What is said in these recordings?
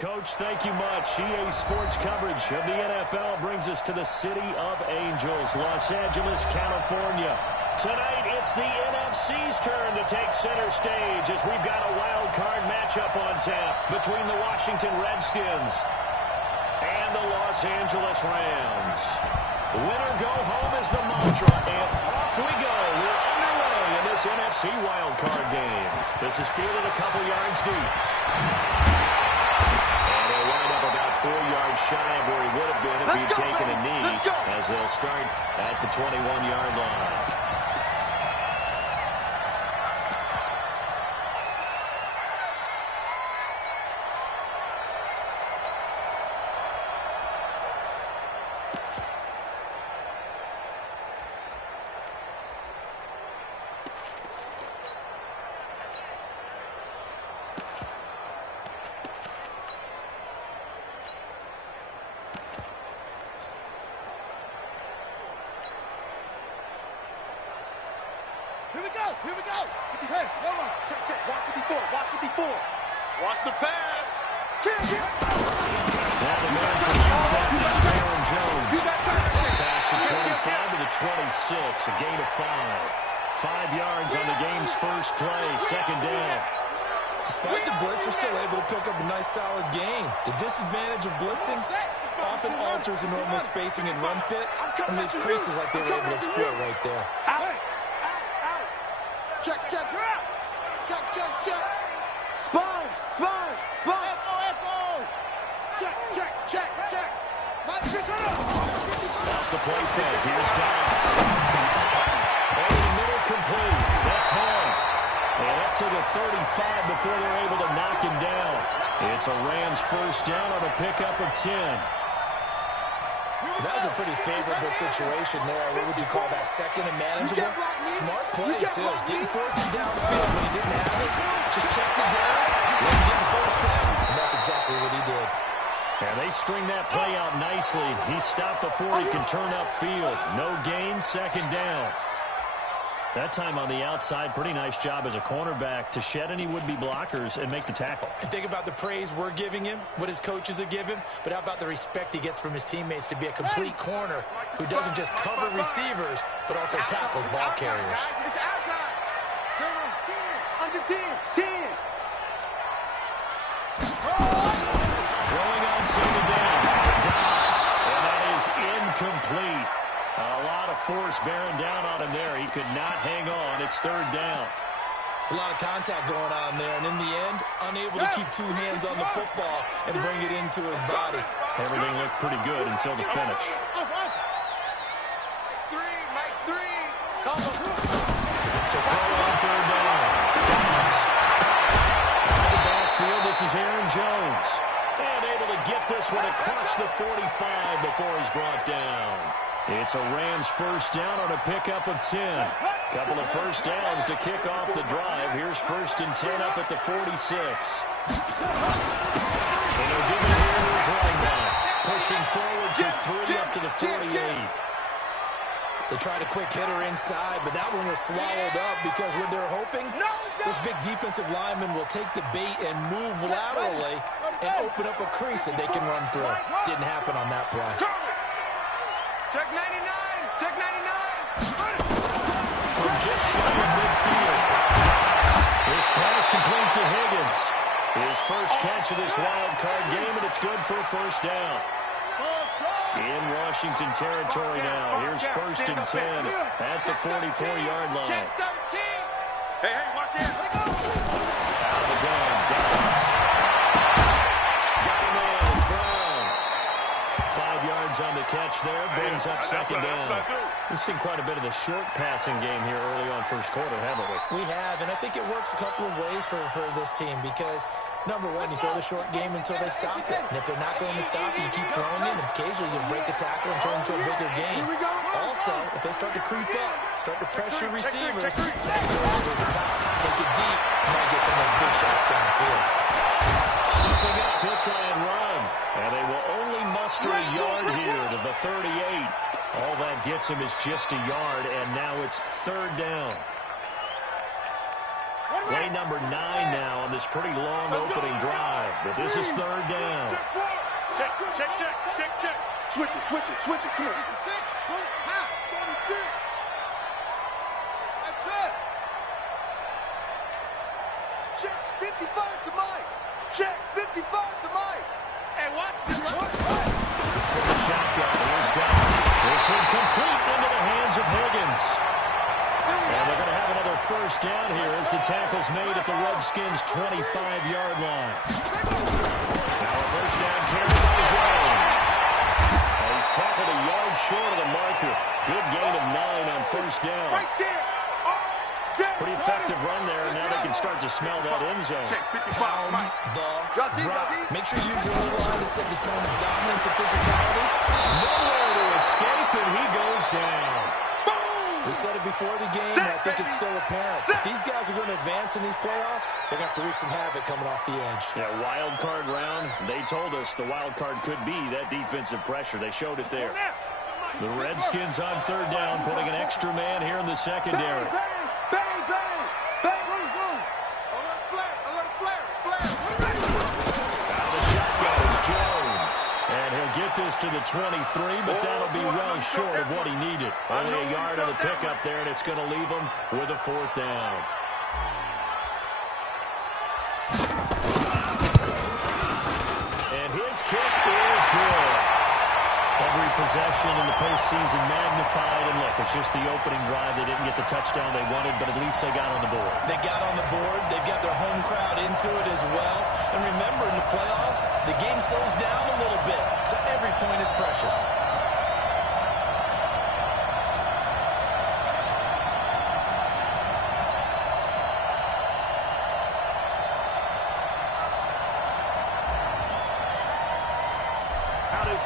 Coach, thank you much. EA Sports coverage of the NFL brings us to the City of Angels, Los Angeles, California. Tonight, it's the NFC's turn to take center stage as we've got a wild card matchup on tap between the Washington Redskins and the Los Angeles Rams. Winner go home is the mantra, and off we go. We're underway in this NFC wild card game. This is fielded a couple yards deep. 4 yards shy of where he would have been if he'd taken a knee, as they'll start at the 21-yard line. Here we go. Hey, hold on. Check. Watch it before. Watch the pass. Can't get it. Now the man from Utah, this is Aaron Jones. Pass the 25 to the 26, a gain of 5. 5 yards on the game's first play, second down. Despite the blitz, they're still able to pick up a nice, solid gain. The disadvantage of blitzing often alters the normal spacing and run fits, and leaves creases like they were able to exploit right there. Check. Sponge. Echo. Check. Mike, get it up. Off the play fake, here's down. Over the middle, complete. That's home. And up to the 35 before they're able to knock him down. It's a Rams first down on a pickup of 10. That was a pretty favorable situation there. What would you call that? Second and manageable? Smart play, too. Didn't force it down the field when he didn't have it. Just checked it down, let him get the first down. And that's exactly what he did. Yeah, they string that play out nicely. He stopped before he can turn upfield. No gain, second down. That time on the outside, pretty nice job as a cornerback to shed any would-be blockers and make the tackle. And think about the praise we're giving him, what his coaches are giving, but how about the respect he gets from his teammates to be a complete corner who doesn't just cover receivers, but also tackles ball carriers. It's our time. Under 10. Throwing on second down. Dobbs. And that is incomplete. A lot of force bearing down on him there. He could not hang on. It's third down. It's a lot of contact going on there, and in the end, unable to keep two hands on the football and bring it into his body. Everything looked pretty good until the finish. Mike 3. To throw on third down. Dobbs. Out of the backfield, this is Aaron Jones. And able to get this one across the 45 before he's brought down. It's a Rams first down on a pickup of 10. Couple of first downs to kick off the drive. Here's first and 10 up at the 46. And they'll give it here to his running back. Pushing forward for 3 up to the 48. They tried a quick hitter inside, but that one was swallowed up because what they're hoping, this big defensive lineman will take the bait and move laterally and open up a crease that they can run through. Didn't happen on that play. Check 99. From just shy of midfield. This pass complete to Higgins. His first catch of this wild card game, and it's good for a first down. In Washington territory now. Here's first and 10 at the 44-yard line. Check 13. Hey, watch it. Let go. Out of the gun, Dobbs. Got him in. It's Brown. 5 yards on the catch there. Brings up second down. We've seen quite a bit of the short passing game here early on first quarter, haven't we? We have, and I think it works a couple of ways for this team because, number one, you throw the short game until they stop it. And if they're not going to stop it, you keep throwing it, and occasionally you'll break a tackle and turn into a bigger game. Also, if they start to creep up, start to pressure receivers, they can go over the top, take it deep, and then get some of those big shots downfield. Slipping up, he'll try and run. And they will only muster a yard here to the 38. All that gets him is just a yard, and now it's third down. Play number 9 now on this pretty long opening drive. But this is third down. Check. Switch it. Come on. 56. How? 36. That's it. Check 55 to Mike. Check 55 to Mike. Hey, watch this. The shotgun is down. This one complete into the hands of Higgins. And they're going to have another first down here as the tackle's made at the Redskins' 25-yard line. Now a first down carry by Jones. And he's tackled a yard short of the marker. Good gain of 9 on first down. Right there. Pretty effective run there, and now they can start to smell that end zone. Check 55 Pound Mike. the Drop deep, rock. drop deep. Make sure you use your O-line to set the tone of dominance and physicality. Nowhere to escape, and he goes down. We said it before the game, and I think it's still apparent. If these guys are going to advance in these playoffs, they're going to have to wreak some havoc coming off the edge. Yeah, wild card round. They told us the wild card could be that defensive pressure. They showed it there. The Redskins on third down, putting an extra man here in the secondary. Bang. Alert flare. Now the shotgun is Jones. And he'll get this to the 23, but that'll be well short of what he needed. Only a yard of the pickup there, and it's going to leave him with a fourth down. And his kick is good. Every possession in the postseason magnified, and look, it's just the opening drive. They didn't get the touchdown they wanted, but at least they got on the board. They got on the board. They've got their home crowd into it as well. And remember, in the playoffs, the game slows down a little bit, so every point is precious.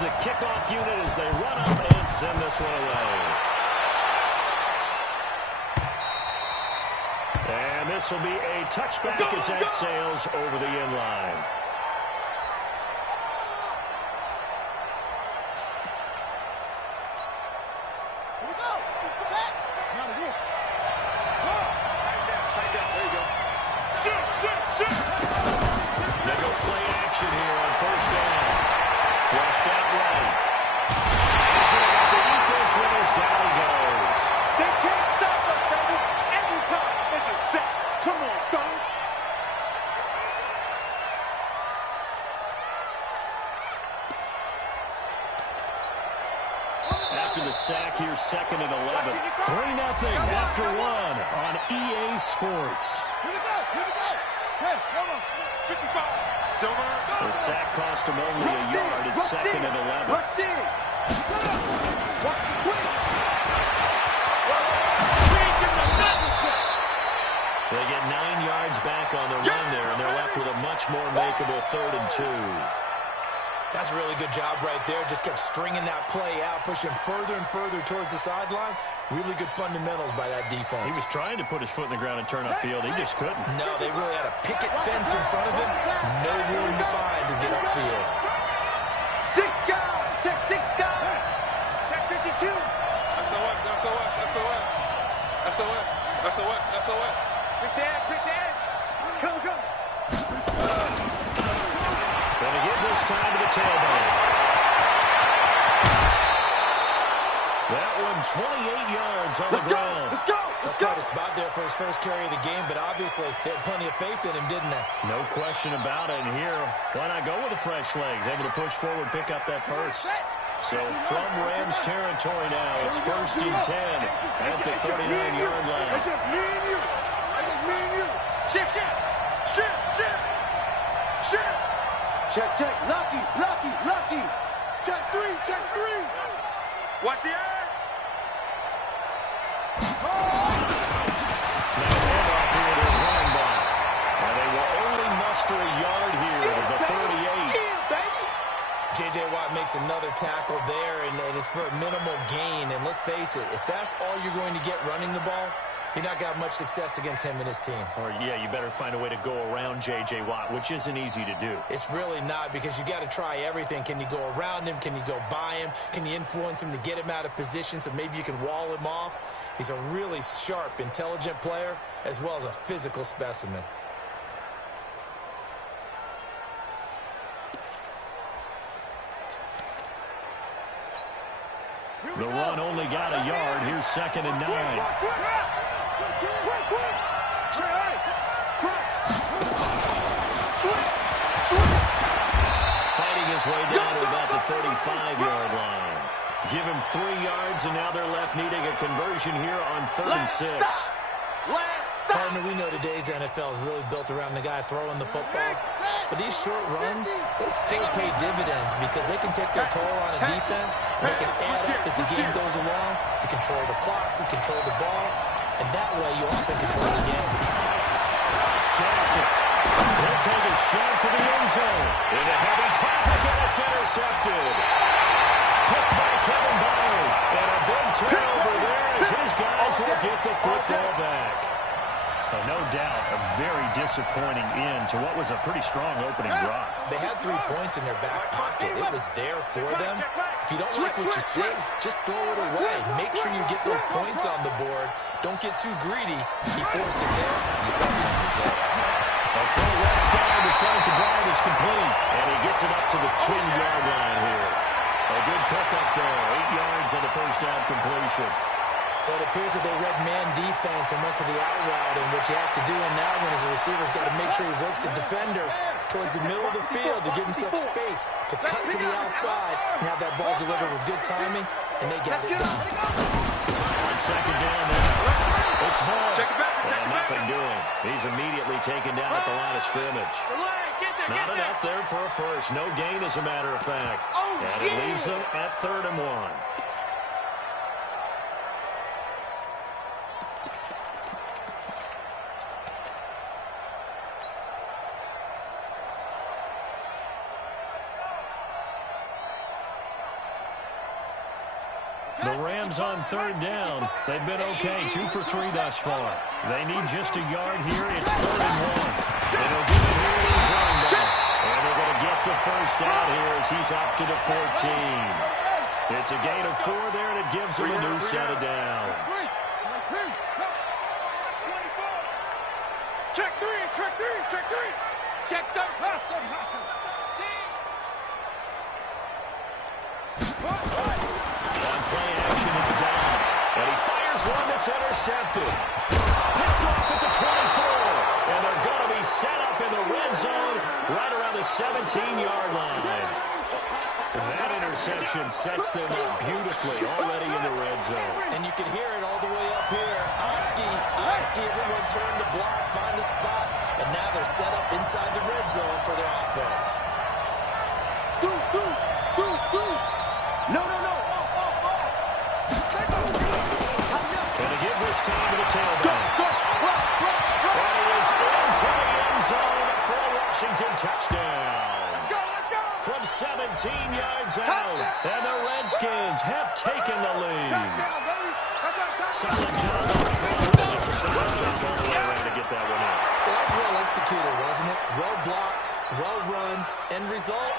The kickoff unit as they run up and send this one away. And this will be a touchback as that sails over the end line. Here we go. Set. Now to this. Tight down. There you go. Shoot. They go play action here on first down. Flushed out right. He's going to have to eat this one as down he goes. They can't stop us, baby. Every time it's a set. Come on, fellas. After the sack here, second and 11. 3-0 after one on EA Sports. Here we go. Hey, hold on. 55. Silver. The sack cost him only a yard. It's second and 11. Rush in. Watch the quick. They get 9 yards back on the run there, and they're left with a much more makeable 3rd and 2. That's a really good job right there. Just kept stringing that play out, pushing further and further towards the sideline. Really good fundamentals by that defense. He was trying to put his foot in the ground and turn upfield. He just couldn't. No, they really had a picket fence in front of him. No room to find to get upfield. 6 guys. Check 6 guys. Check 52. SOS. Quick edge. Come. Gonna give this time to the tailback. That one 28 yards on the ground. Let's go. Quite a spot there for his first carry of the game, but obviously they had plenty of faith in him, didn't they? No question about it. And here, why not go with the fresh legs? Able to push forward, pick up that first. So from Rams territory now, it's 1st and 10 at the 39-yard line. It's just me and you. Shift. Check. Lucky. Check 3. Watch the eye. Now handoff here to his running back. And they will only muster a yard here to the 38. J.J. Watt makes another tackle there, and it's for a minimal gain. And let's face it, if that's all you're going to get running the ball, you're not going to have much success against him and his team. Or, yeah, you better find a way to go around J.J. Watt, which isn't easy to do. It's really not, because you got to try everything. Can you go around him? Can you go by him? Can you influence him to get him out of position so maybe you can wall him off? He's a really sharp, intelligent player, as well as a physical specimen. The run only got a yard. Here's 2nd and 9. Fighting his way down to about the 35-yard line. Give him 3 yards, and now they're left needing a conversion here on 3rd and 6. Partner, we know today's NFL is really built around the guy throwing the football. But these short runs, they still pay dividends because they can take their toll on a defense, and they can add up as the game goes along. You control the clock, you control the ball, and that way you often control the game. Jackson will take a shot to the end zone. Into heavy traffic, and it's intercepted. Picked by Kevin Byard. And a big turnover there as his guys will get the football back. So no doubt a very disappointing end to what was a pretty strong opening drive. They had 3 points in their back pocket. It was there for them. If you don't like what you see, just throw it away. Make sure you get those points on the board. Don't get too greedy. He forced it there. You saw the end result. That's from the left side. The start to drive is complete. And he gets it up to the 10-yard line here. A good pickup there. 8 yards on the first down completion. Well, it appears that they read man defense and went to the out route, and what you have to do in that one is the receiver's got to make sure he works the defender towards the middle of the field to give himself space to cut to the outside and have that ball delivered with good timing, and they got it done. On 2nd down now. It's Hall. And nothing doing. He's immediately taken down at the line of scrimmage. Not enough there for a first. No gain, as a matter of fact. And it leaves them at 3rd and 1. The Rams on 3rd down. They've been okay, 2 for 3 thus far. They need just a yard here. It's 3rd and 1. They'll give it here to his running back. And they're going to get the first out here as he's up to the 14. It's a gain of 4 there, and it gives him a new set of downs. Check 3, check 3, check 3. Check 3. Hustle. On play action, it's Downs. And he fires one that's intercepted. Picked off at the 24. And they're going to be set up in the red zone right around the 17-yard line. That interception sets them up beautifully already in the red zone. And you can hear it all the way up here. Oski, everyone turned to block, find a spot, and now they're set up inside the red zone for their offense. No. And to give this time to the tailback. And he is into the end zone for a Washington touchdown. Let's go. From 17 yards out. And the Redskins have taken the lead. Solid job on the front. Just a solid job all the way around to get that one in. That was well executed, wasn't it? Well blocked, well run. End result,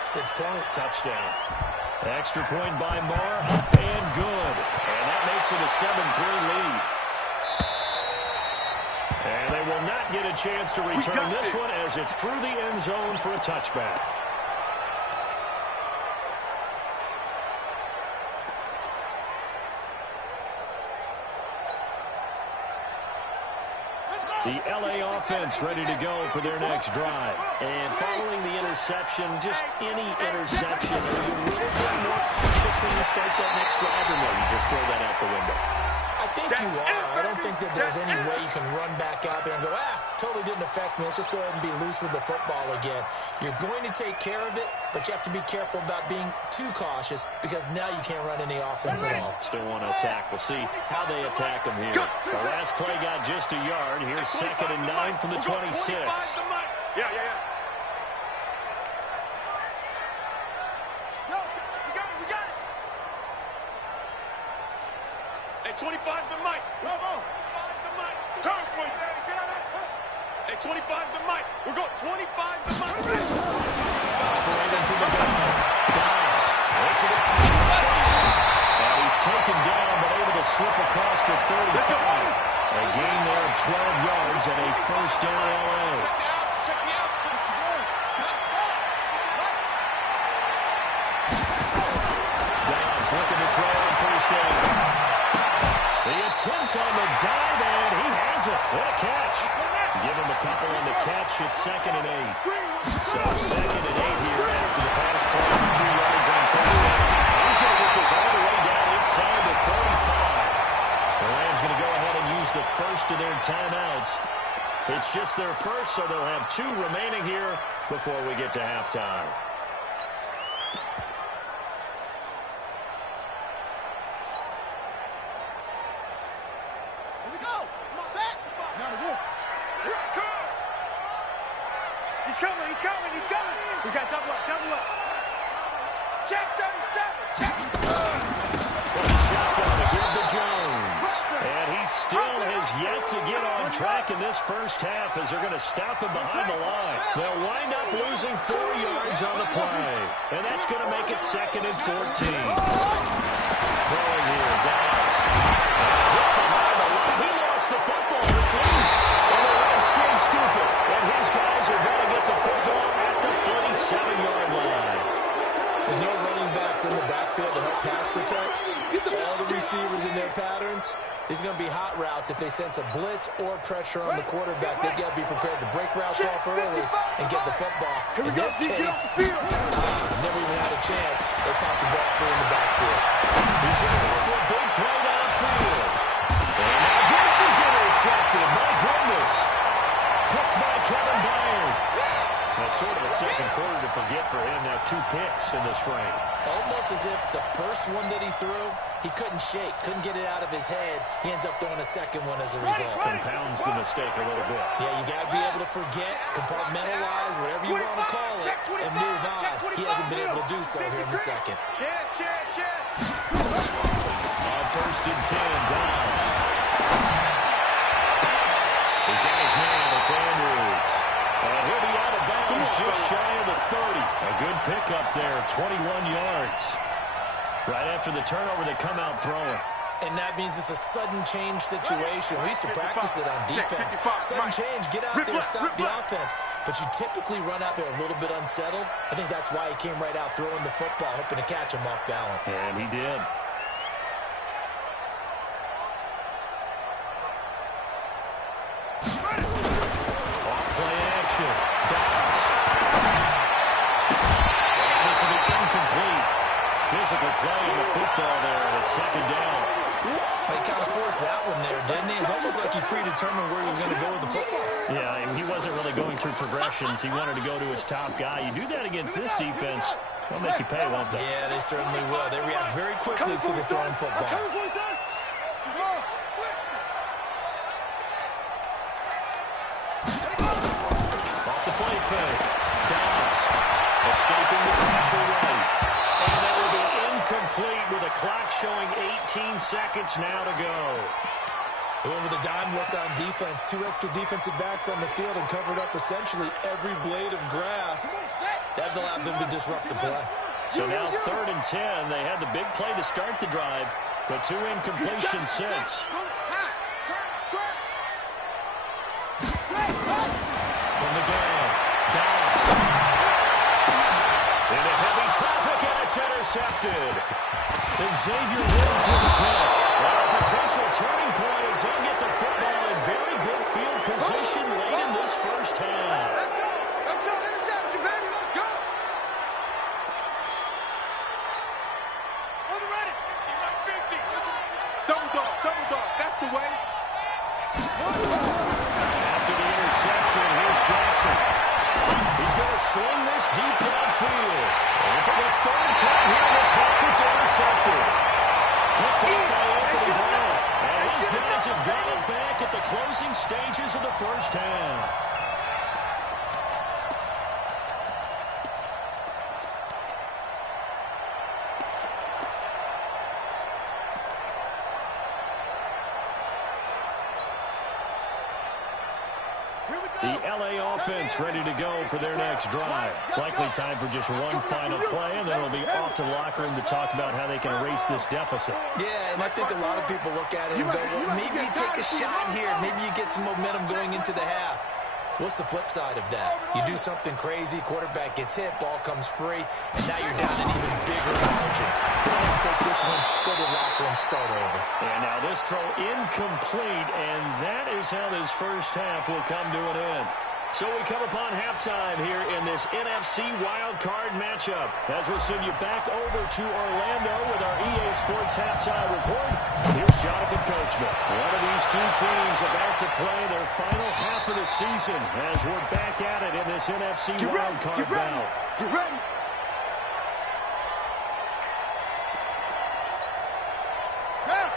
6 points. Touchdown. Extra point by Moore, up and good. And that makes it a 7-3 lead. And they will not get a chance to return this one as it's through the end zone for a touchback. The L.A. offense ready to go for their next drive. And following the interception, just any interception, are you a little bit more cautious when you start that next drive, or no, you just throw that out the window? I think you are. I don't think that there's any way you can run back out there and go, totally didn't affect me. Let's just go ahead and be loose with the football again. You're going to take care of it, but you have to be careful about being too cautious because now you can't run any offense at all. Still want to attack. We'll see how they attack them here. The last play got just a yard. Here's 2nd and 9 from the 26. Yeah. No, we got it. Hey, 25 to Mike. Bravo. 25 to Mike. Come, boys. Hey, 25 to Mike. We're going 25 to Mike. Operating from the gun. Downs. And he's taken down, but able to slip across the 35. A gain there of 12 yards and a first down LA. Dobbs looking to throw on first down. The attempt on the dive, and he has it. What a catch. Give him a couple on the catch. It's 2nd and 8. So 2nd and 8 here after the pass play for 2 yards on first down. He's going to get this all the way down inside the 35. The Rams going to go ahead and use the first of their timeouts. It's just their first, so they'll have 2 remaining here before we get to halftime. He's coming. We got double up. Check 37, check. From the shotgun to give to Jones. And he still has yet to get on track in this first half as they're going to stop him behind the line. They'll wind up losing 4 yards on the play. And that's going to make it 2nd and 14. Throwing here, Dobbs. He lost the football. It's loose. And the Redskins scoop it. And his guys are going to get the football at the 37-yard line. With no running backs in the backfield to help pass protect, all the receivers in their patterns, these are going to be hot routes. If they sense a blitz or pressure on the quarterback, they got to be prepared to break routes off early and get the football. In this case, never even had a chance. They popped the ball free in the backfield. He's going to go for a big play downfield. And now this is intercepted. My goodness. Picked by Kevin Byard. That's sort of a second quarter to forget for him. Now 2 picks in this frame. Almost as if the first one that he threw, he couldn't shake, couldn't get it out of his head. He ends up throwing a second one as a result. Compounds the mistake a little bit. Yeah, you got to be able to forget, compartmentalize, whatever you want to call it, and move on. He hasn't been able to do so here in the second. On 1st and 10, Dobbs. He's got his man. It's Andrews. And he'll be out of bounds just shy of the 30. A good pickup there, 21 yards. Right after the turnover, they come out throwing. And that means it's a sudden change situation. We used to practice it on defense. Sudden change, get out there, stop the offense. But you typically run out there a little bit unsettled. I think that's why he came right out throwing the football, hoping to catch him off balance. And he did. Dobbs. And this will be incomplete. Physical play on the football there, and it's 2nd down. He kind of forced that one there, didn't he? It's almost like he predetermined where he was going to go with the football. Yeah, he wasn't really going through progressions. He wanted to go to his top guy. You do that against this defense, they'll make you pay, won't they? Yeah, they certainly will. They react very quickly to the thrown football. Play fake. Dobbs escaping the pressure right. And that will be incomplete with a clock showing 18 seconds now to go. They went with a dime look on defense. 2 extra defensive backs on the field and covered up essentially every blade of grass. That allowed them to disrupt the play. So now 3rd and 10. They had the big play to start the drive, but 2 incompletions since. From the gun. Dobbs. Into heavy traffic, and it's intercepted. Xavier Woods with the pick. Well, a potential turning point as he'll get the football in very good field position late in this first half. Let's go. Interception, baby. Let's go. On the ready. 50. Double dog. That's the way. After the interception, here's Jackson. He's going to sling this deep downfield. And for the 3rd time here, this half gets intercepted. Picked up by Anthony Brown. And his guys have got it back at the closing stages of the first half. The LA offense ready to go for their next drive. Likely time for just one final play, and then it'll be off to the locker room to talk about how they can erase this deficit. Yeah, and I think a lot of people look at it and go, well, maybe you take a shot here. Maybe you get some momentum going into the half. What's the flip side of that? You do something crazy, quarterback gets hit, ball comes free, and now you're down an even bigger margin. Go ahead and take this one, go to the locker room, start over. And now this throw incomplete, and that is how this first half will come to an end. So we come upon halftime here in this NFC wildcard matchup. As we'll send you back over to Orlando with our EA Sports halftime report. Here's Jonathan Coachman. One of these two teams about to play their final half of the season as we're back at it in this NFC wildcard bout. Get ready.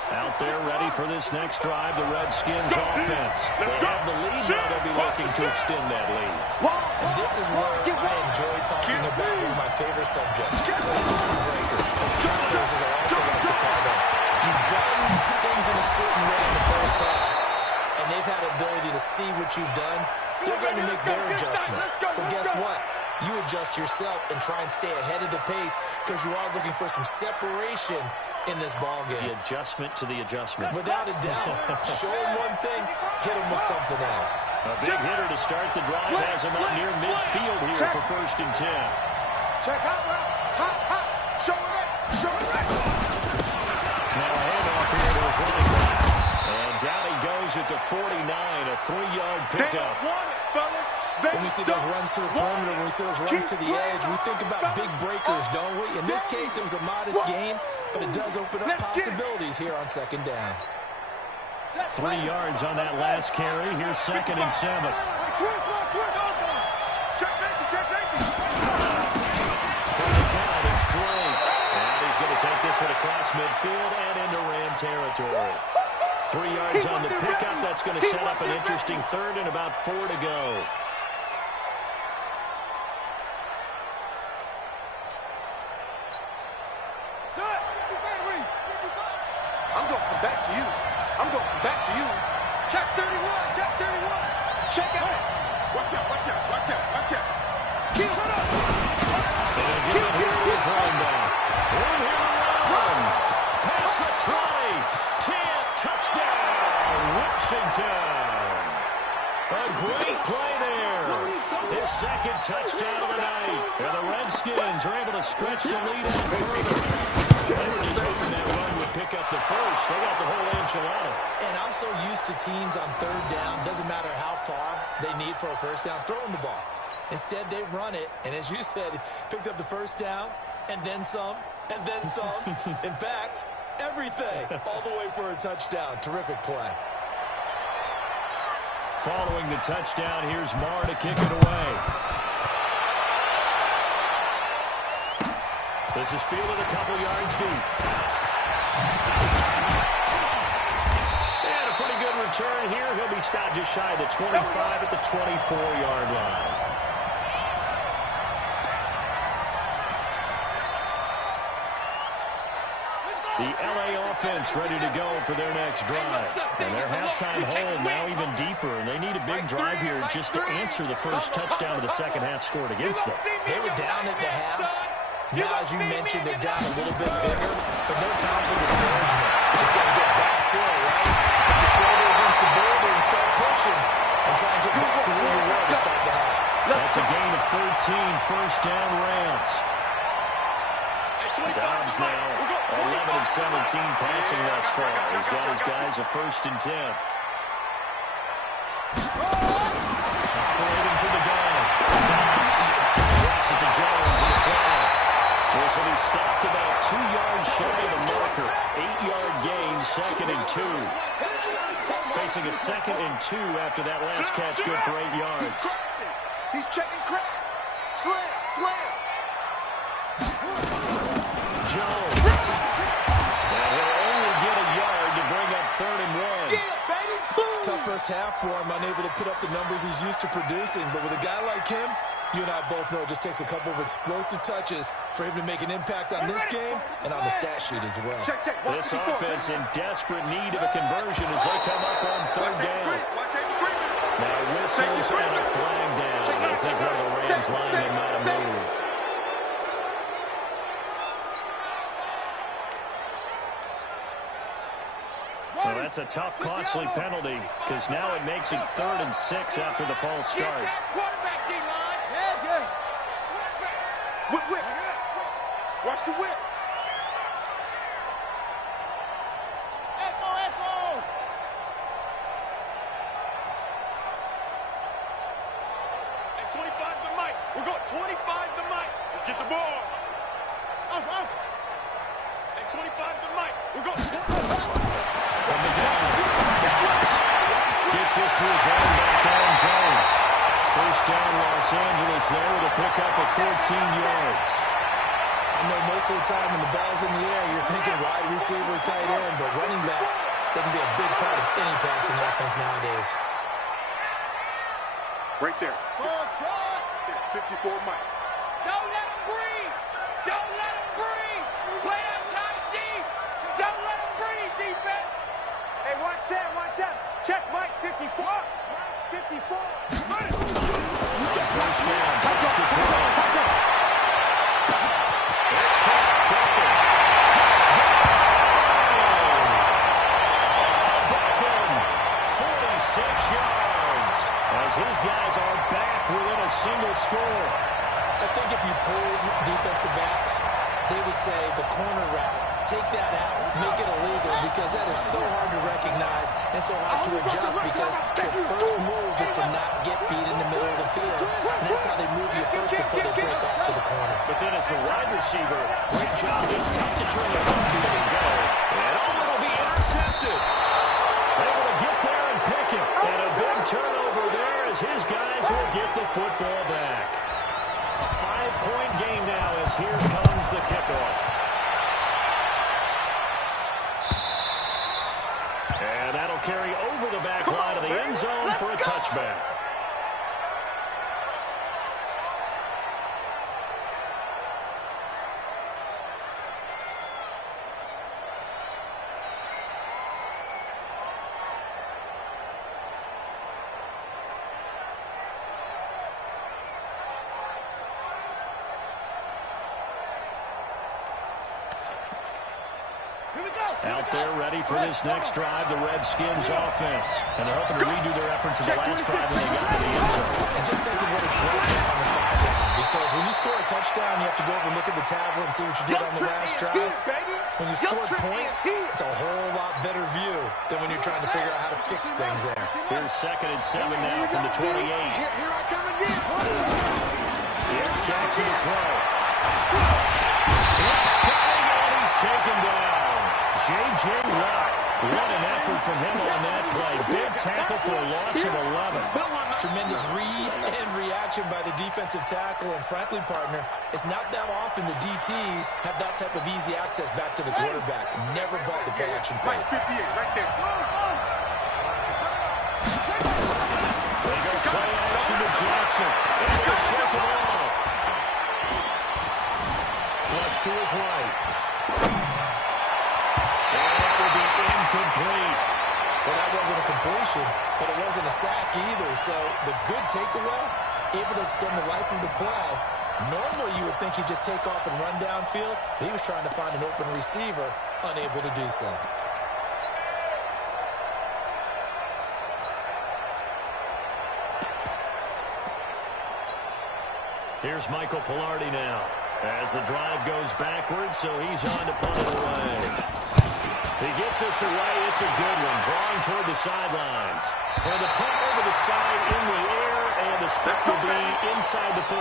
Out there ready for this next drive, the Redskins offense. They have the lead now. They'll be looking to extend that lead. And this is where I enjoy talking about one of my favorite subjects, tendency breakers. Counters, as I also like to call them. You've done things in a certain way in the first half, and they've had the ability to see what you've done. They're going to make their adjustments. So guess what? You adjust yourself and try and stay ahead of the pace because you are looking for some separation in this ball game. The adjustment to the adjustment. Without a doubt. Show them one thing, hit them with something else. A big hitter to start the drive has him up near midfield here for 1st and 10. Check out, hot, hot. Show it up, show it up. Now a handoff here to his running back. And down he goes at the 49, a 3-yard pickup. When we see those runs to the perimeter, when we see those runs to the edge, we think about big breakers, don't we? In this case, it was a modest gain, but it does open up possibilities here on 2nd down. 3 yards on that last carry. Here's 2nd and 7. Check safety. From the count, it's Drake. And he's going to take this one across midfield and into Ram territory. 3 yards on the pickup. That's going to set up an interesting 3rd and about 4 to go. I'm going to come back to you. I'm going to come back to you. Check 31. Check 31. Check out. Watch out. Watch out. Watch out. Watch out. Keep it up. And again, here is running back. In here to run. Pass the try. 10. Touchdown. Washington. A great play there. His 2nd touchdown of the night. And the Redskins are able to stretch the lead out further. They were just hoping that run would pick up the first. They got the whole enchilada. And I'm so used to teams on 3rd down, doesn't matter how far they need for a 1st down, throwing the ball. Instead, they run it, and as you said, picked up the 1st down, and then some, and then some. In fact, everything, all the way for a touchdown. Terrific play. Following the touchdown, here's Marr to kick it away. This is fielded a couple yards deep. And a pretty good return here. He'll be stopped just shy of the 25 at the 24-yard line. The LA offense ready to go for their next drive. And their halftime hole now even deeper, and they need a big drive here just to answer the first touchdown of the second half scored against them. They were down at the half. Now, as you mentioned, they're down a little bit bigger, but no time for discouragement. Just got to get back to it, right? Put your shoulder against the boulder and start pushing and try and get back to where you were to start the half. That's a gain of 13, 1st down Rams. Dobbs now 11 of 17 passing thus far. He's got his guys a 1st and 10. Operating for the gun. Dobbs drops it to Jones in the play. This will be stopped about 2 yards shy of the marker. 8-yard gain, 2nd and 2. Facing a 2nd and 2 after that last catch, good for 8 yards. He's checking crack. Slam. Jones. And he'll only get a yard to bring up 3rd and 1. Yeah, baby. Boom. Tough first half for him, unable to put up the numbers he's used to producing. But with a guy like him, you and I both know it just takes a couple of explosive touches for him to make an impact on this game and on the stat sheet as well. Check. This offense in desperate need of a conversion as they come up on 3rd down. Now with whistles and a flag down. I think one of the Rams linemen might have moved. Well, that's a tough, costly penalty because now it makes it 3rd and 6 after the false start. Whip, whip. Watch the whip. Echo. Hey, 25 to Mike. We're going 25 to Mike. Let's get the ball. Off. Hey, 25 to Mike. We're going. From the down. Gets this to his running back, Aaron Jones. First down, Los Angeles there with a pickup of 14 yards. I know most of the time when the ball's in the air, you're thinking wide receiver, tight end, but running backs, they can be a big part of any passing offense nowadays. Right there. 54 Mike. Don't let him breathe. Don't let him breathe. Play outside deep. Don't let him breathe, defense. Hey, watch that. Check Mike, 54. Mike, 54. First down, takes to throw. That's caught. Touchdown! 46 yards as his guys are back within a single score. I think if you pulled defensive backs, they would say the corner route, take that out, make it illegal, because that is so hard to recognize and so hard to adjust because your first move is to not get beat in the middle of the field. And that's how they move you first before they break off to the corner. But then as the wide receiver, great job. It's tough to turn those upfield and go. And it'll be intercepted. Able to get there and pick it. And a big turnover there as his guys will get the football back. A 5-point game now as here comes the kickoff. And that'll carry over the back line of the end zone for a touchback. Out there ready for this next drive, the Redskins offense. And they're hoping to redo their efforts in the last drive when they got to the end zone. And just thinking what it's like on the sideline. Because when you score a touchdown, you have to go over and look at the tablet and see what you did on the last drive. When you scored points, it's a whole lot better view than when you're trying to figure out how to fix things there. Here's 2nd and 7 now from the 28. Here I come again. Here's Jackson to throw. He's coming and he's taken down. J.J. Watt. What an effort from him on that play. Big tackle for a loss of 11. Tremendous read and reaction by the defensive tackle. And frankly, partner, it's not that often the DTs have that type of easy access back to the quarterback. Never bought the play action fake. 58, right there. They go play action to Jackson. Able to shake it off. Flush to his right. Incomplete. Well, that wasn't a completion, but it wasn't a sack either. So the good takeaway, able to extend the life of the play. Normally, you would think he'd just take off and run downfield. He was trying to find an open receiver, unable to do so. Here's Michael Pilardi now. As the drive goes backwards, so he's on to punt it away. He gets this away. It's a good one. Drawing toward the sidelines. And the punt over the side in the air, and the spot will be inside the 35.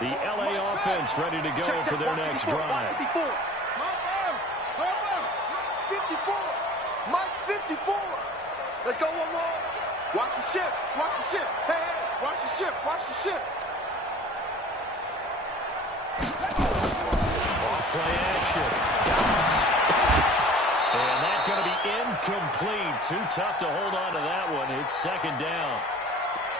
The LA offense ready to go for their next drive. 54. Mike 54. Let's go one more. Watch the ship. Watch the ship. Hey, watch the ship. Watch the ship. Off play action. Dobbs. And that's going to be incomplete. Too tough to hold on to that one. It's 2nd down.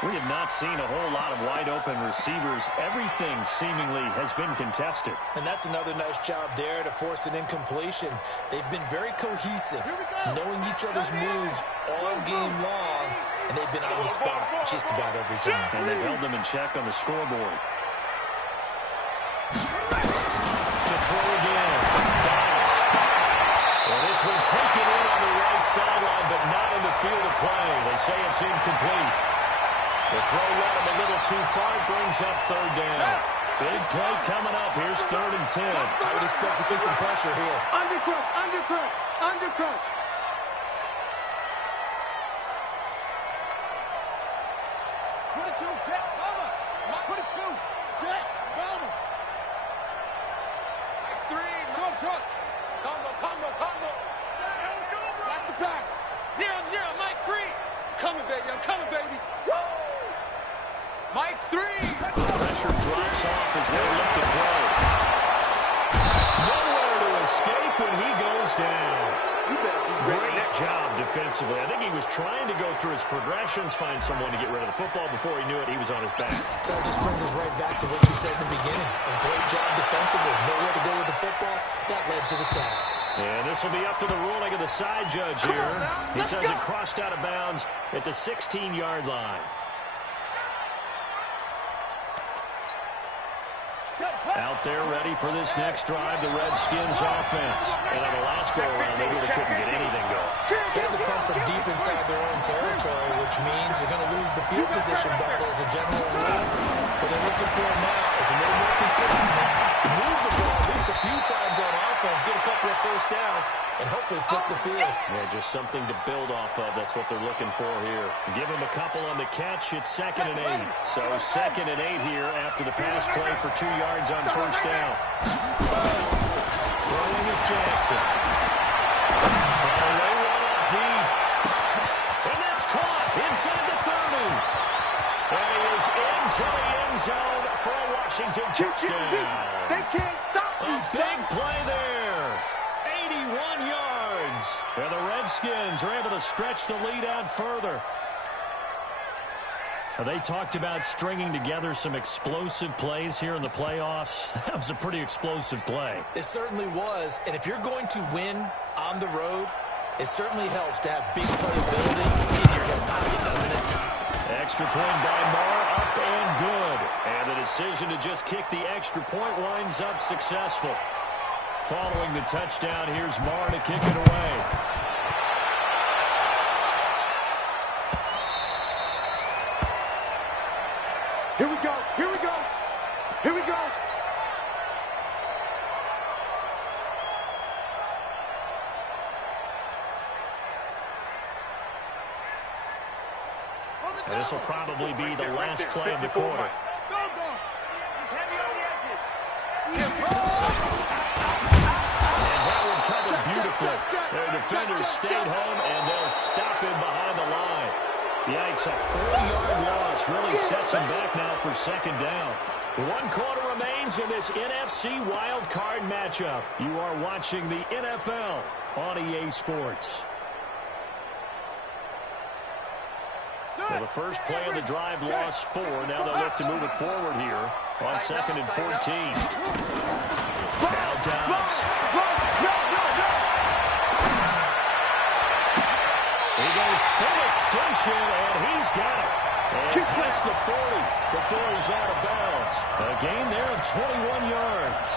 We have not seen a whole lot of wide-open receivers. Everything seemingly has been contested. And that's another nice job there to force an incompletion. They've been very cohesive, knowing each other's moves all game long, and they've been on the spot just about every time. And they've held them in check on the scoreboard. To throw again. Dobbs. Well, this one taken in on the right sideline, but not in the field of play. They say it's incomplete. The throw led him a little too far, brings up third down. Big play coming up. Here's 3rd and 10. I would expect to see some pressure here. Undercrunch, undercrunch, undercrunch. Put it to Jet, cover. Put it to Jet, cover. Like 3, short. Combo. Watch the pass. 0-0, Mike 3. Coming, baby. I'm coming, baby. Woo! Mike 3. Pressure drops off as they look to throw. Nowhere to escape when he goes down. You better be ready. Great job defensively. I think he was trying to go through his progressions, find someone to get rid of the football. Before he knew it, he was on his back. So it just brings us right back to what you said in the beginning. A great job defensively. Nowhere to go with the football. That led to the sack. And this will be up to the ruling of the side judge here. He says it crossed out of bounds at the 16-yard line. Out there ready for this next drive, the Redskins offense. And on the last go-around, they really couldn't get anything going. They had to come from deep inside their own territory, which means they're going to lose the field position battle as a general rule. What they're looking for now is a little more consistency. Move the ball at least a few times on offense, get a couple of first downs, and hopefully flip the field. Yeah, just something to build off of. That's what they're looking for here. Give him a couple on the catch. It's 2nd and 8. So 2nd and 8 here after the pass play for 2 yards on first down. Throwing is Jackson. Trying to lay one up deep. And that's caught inside the 30. And he is into the end zone for a Washington touchdown. They can't stop you, A big play there. 81 yards. And the Redskins are able to stretch the lead out further. They talked about stringing together some explosive plays here in the playoffs. That was a pretty explosive play. It certainly was. And if you're going to win on the road, it certainly helps to have big playability in your hip pocket, doesn't it? Extra point by Marr, up and good. And the decision to just kick the extra point winds up successful. Following the touchdown, here's Marr to kick it away. Here we go. Here we go. Here we go. And this will probably be the last play of the quarter. Go. He's heavy on the edges. And that one covered beautifully. Their defenders stayed home, and they'll stop him behind the line. Yikes, a 4-yard loss really sets him back now for 2nd down. 1 quarter remains in this NFC wild card matchup. You are watching the NFL on EA Sports. So the first play of the drive lost 4. Now they'll look to move it forward here on 2nd and 14. Now Dobbs. He goes full extension, and he's got it. And past the 40 before he's out of bounds. A gain there of 21 yards.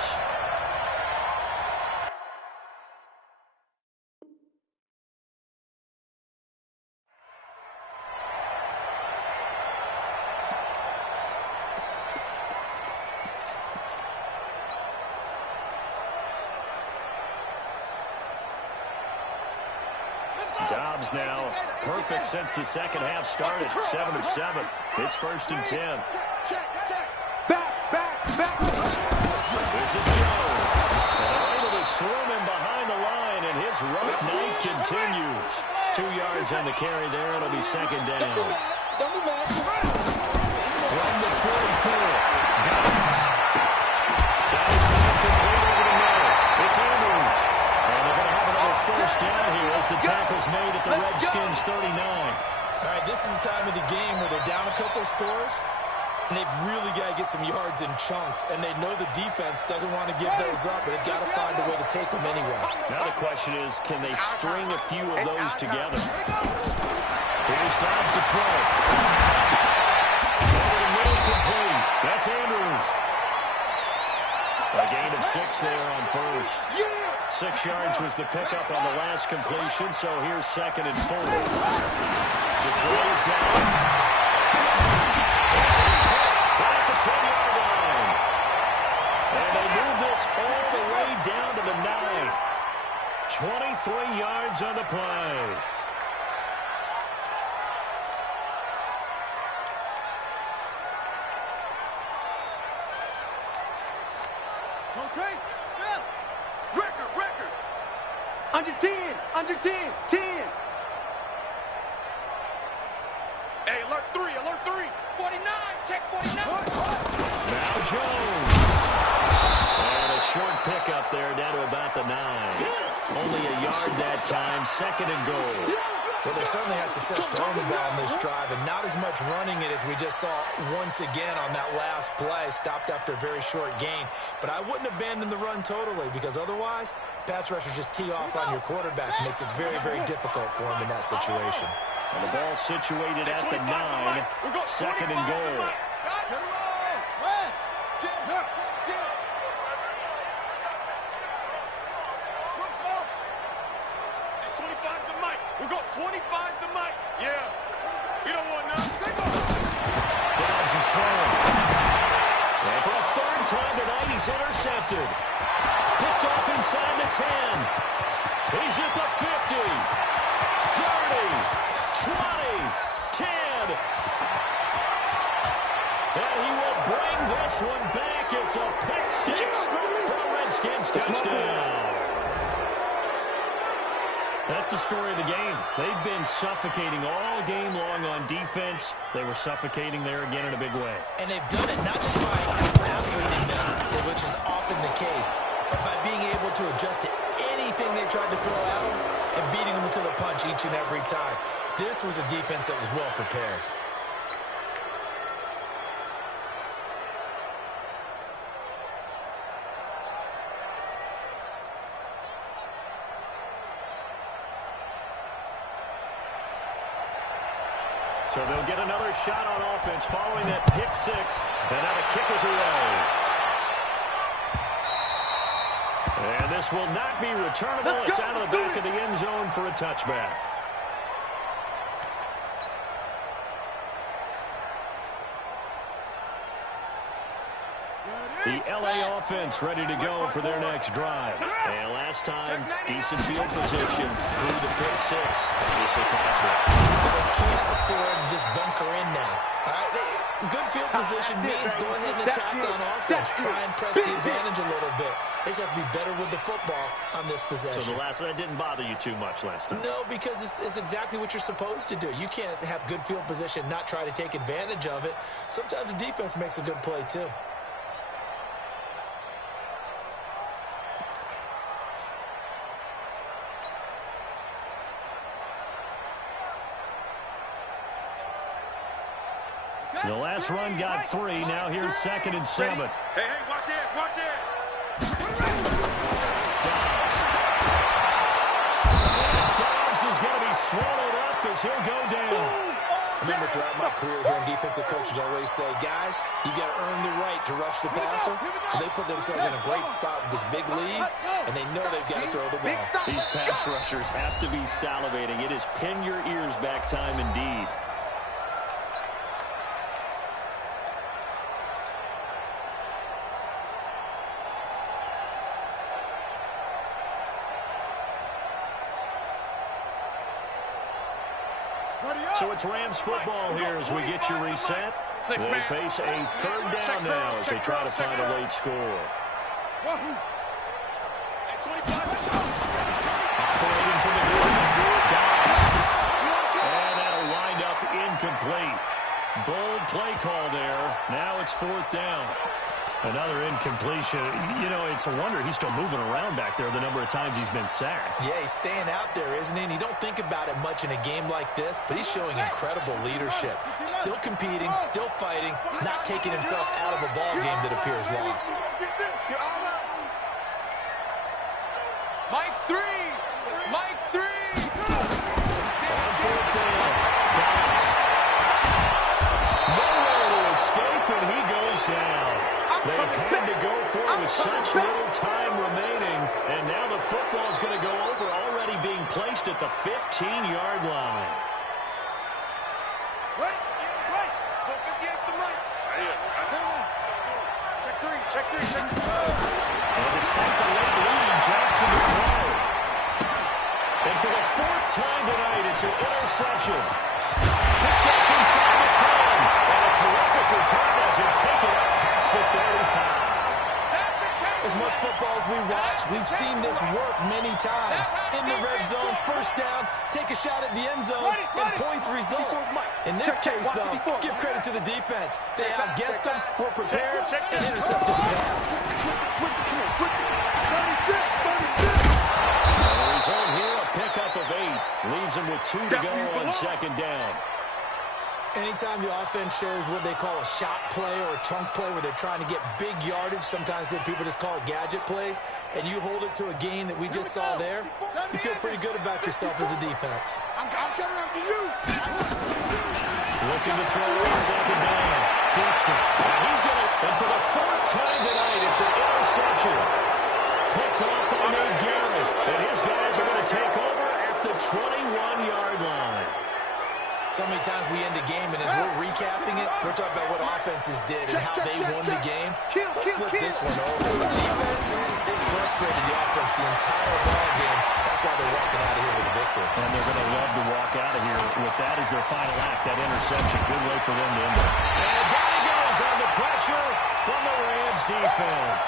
Dobbs now perfect since the second half started. 7 of 7. It's 1st and 10. Back. This is Jones. And they're able to swarm him behind the line, and his rough night continues. 2 yards on the carry there. It'll be 2nd down. From the 44, Dobbs. Complete over the middle. It's Andrews. And they're going to have another first down here as the tackle's made at the Redskins 39. All right, this is the time of the game where they're down a couple those scores, and they've really got to get some yards in chunks, and they know the defense doesn't want to give those up, but they've got to find a way to take them anyway. Now the question is, can they string a few of those together? Here's Dobbs to throw. Over the middle, complete. That's Andrews. A gain of 6 there on first. 6 yards was the pickup on the last completion, so here's 2nd and 4. To throws down. Right at the 10-yard line. And they move this all the way down to the 9. 23 yards on the play. Record. Under 10. 10. Hey, alert 3. 49, check 49. Now Jones. And a short pickup there down to about the 9. Only a yard that time, 2nd and goal. Well, they certainly had success throwing the ball in this drive, and not as much running it as we just saw once again on that last play. Stopped after a very short gain. But I wouldn't abandon the run totally, because otherwise, pass rushers just tee off on your quarterback. It makes it very, very difficult for him in that situation. And the ball situated at the 9, 2nd and goal. We got 25 the mic. Yeah. We don't want none. Dobbs is throwing. And for a 3rd time tonight, he's intercepted. Picked off inside the 10. He's at the 50. 30. 20. 10. And he will bring this one back. It's a pick 6 for a Redskins touchdown. That's the story of the game. They've been suffocating all game long on defense. They were suffocating there again in a big way. And they've done it not just by out-athleting them, which is often the case, but by being able to adjust to anything they tried to throw at them and beating them to the punch each and every time. This was a defense that was well prepared. So they'll get another shot on offense following that pick 6. And now the kick is away. And this will not be returnable. It's out of the back of the end zone for a touchback. The LA offense ready to go for their next drive. And last time, decent field position through the pick 6. This will cost them. They can't afford to just bunker in now. All right, good field position means go ahead and attack on offense. Try and press the advantage a little bit. They just have to be better with the football on this possession. So the last one didn't bother you too much last time? No, because it's exactly what you're supposed to do. You can't have good field position, not try to take advantage of it. Sometimes the defense makes a good play, too. The last run got 3. Now here's 2nd and 7. Hey, watch it. Dobbs is going to be swallowed up as he'll go down. Remember, throughout my career here in defensive coaches always say, guys, you got to earn the right to rush the passer. And they put themselves in a great spot with this big lead, and they know they've got to throw the ball. These pass rushers have to be salivating. It is pin your ears back time indeed. So it's Rams football here as we get you reset. They face a 3rd down now as they try to find a late score. Operating from the ground, Dobbs. And that'll wind up incomplete. Bold play call there. Now it's 4th down. Another incompletion. You know, it's a wonder he's still moving around back there the number of times he's been sacked. Yeah, he's staying out there, isn't he? And you don't think about it much in a game like this, but he's showing incredible leadership. Still competing, still fighting, not taking himself out of a ball game that appears lost. Mike 3! Mike 3! On fourth down. Downs. Nowhere to escape, and he goes down. They had to go for it with such little time remaining, and now the football is going to go over, already being placed at the 15-yard line. Ready? Right. Put 50 extra money. Check three, check three, check three. And despite the late lead, Jackson to throw. And for the fourth time tonight, it's an interception. Picked up inside the 10. And a terrific return as he'll take it up past the 35. As much football as we watch, we've seen this work many times. In the red zone, first down, take a shot at the end zone, and points result. In this case, though, give credit to the defense. They outguessed them, were prepared, and intercepted the pass. The result here, a pickup of 8. Leaves him with 2 to go on second down. Anytime the offense shows what they call a shot play or a chunk play where they're trying to get big yardage, sometimes people just call it gadget plays, and you hold it to a gain that we just saw there, you feel pretty good about yourself as a defense. I'm coming up to you. Looking to throw on second down. Dixon. And he's going to, and for the fourth time tonight, it's an interception. Picked off by Nate Garrett. And his guys are going to take over at the 21-yard line. So many times we end a game, and as we're recapping it, we're talking about what offenses did and how they won the game. Let's flip this one over. The defense, they frustrated the offense the entire ball game. That's why they're walking out of here with a victory. And they're going to love to walk out of here with that as their final act, that interception. Good way for them to end it. And down he goes on the pressure from the Rams defense.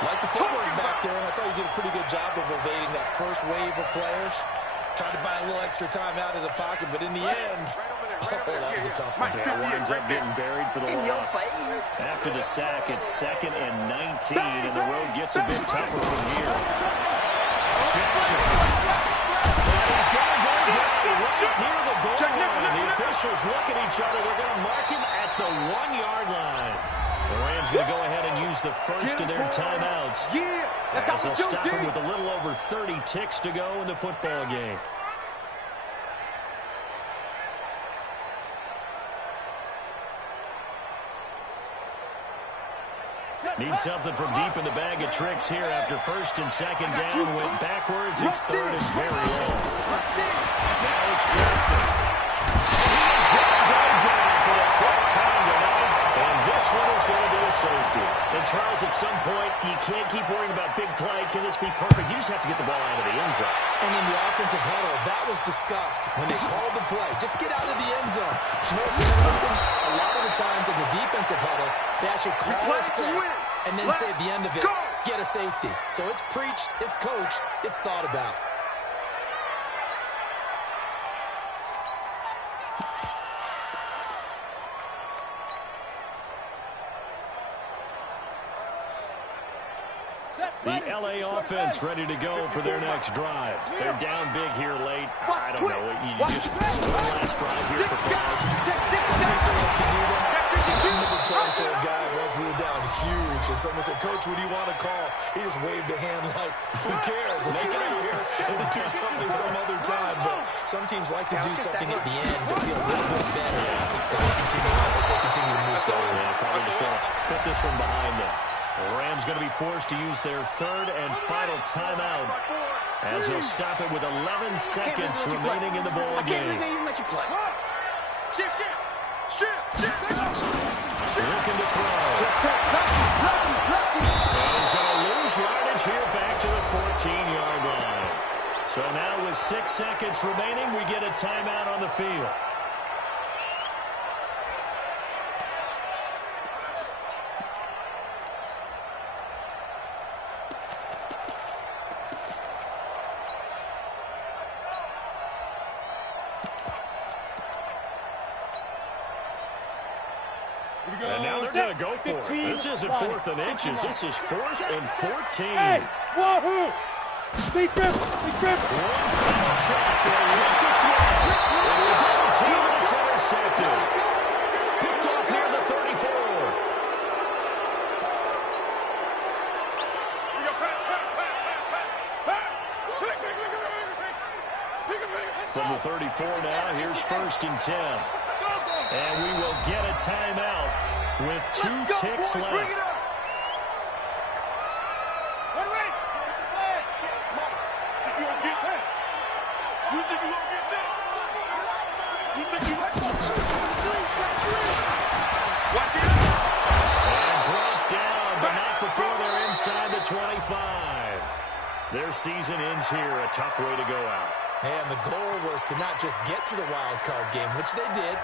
Like the footwork back there, and I thought he did a pretty good job of evading that first wave of players. Tried to buy a little extra time out of the pocket, but in the end, that was a tough one. Yeah, winds up getting buried for the loss. After the sack, it's 2nd and 19, and the road gets a bit tougher from here. Jackson. And he's going to go down right near the goal line. The officials look at each other. They're going to mark him at the 1-yard line. The Rams going to go ahead and use the first of their timeouts. As they'll stop him with a little over 30 ticks to go in the football game. Need something from deep in the bag of tricks here after first and second down. Went backwards. It's 3rd and very long. Now it's Jackson. And he is going to go down for the 4th time tonight. And this one is going to be a safety. And Charles, at some point, you can't keep worrying about big play. Can this be perfect? You just have to get the ball out of the end zone. And in the offensive huddle, that was discussed when they called the play. Just get out of the end zone. You know what's interesting? A lot of the times in the defensive huddle, they actually call a set and then say at the end of it, get a safety. So it's preached, it's coached, it's thought about. The L.A. offense ready to go for their next drive. They're down big here late. I don't know. You just one last drive here for Clyde. Some people like to do that. I remember playing for a guy once we were down huge, and someone said, Coach, what do you want to call? He just waved a hand like, who cares? Let's get out of here and do something some other time. But some teams like to do something at the end to feel a little bit better as they continue to move forward. Yeah, probably just want to put this one behind them. The Rams going to be forced to use their 3rd and final timeout as they'll stop it with 11 seconds remaining in the ball game. Shift. Looking to throw. And he's going to lose yardage here back to the 14-yard line. So now with 6 seconds remaining, we get a timeout on the field. And now they're going to go for it. This isn't 4th and inches. This is 4th and 14. Hey, Wahoo! Big grip, big grip. One foul shot. They look to throw. It was double team, and it's intercepted. Picked off near the 34. From the 34 now, here's 1st and 10. And we will get a timeout with 2 ticks left. And brought down, but not before they're inside the 25. Their season ends here. A tough way to go out. And the goal was to not just get to the wild card game, which they did,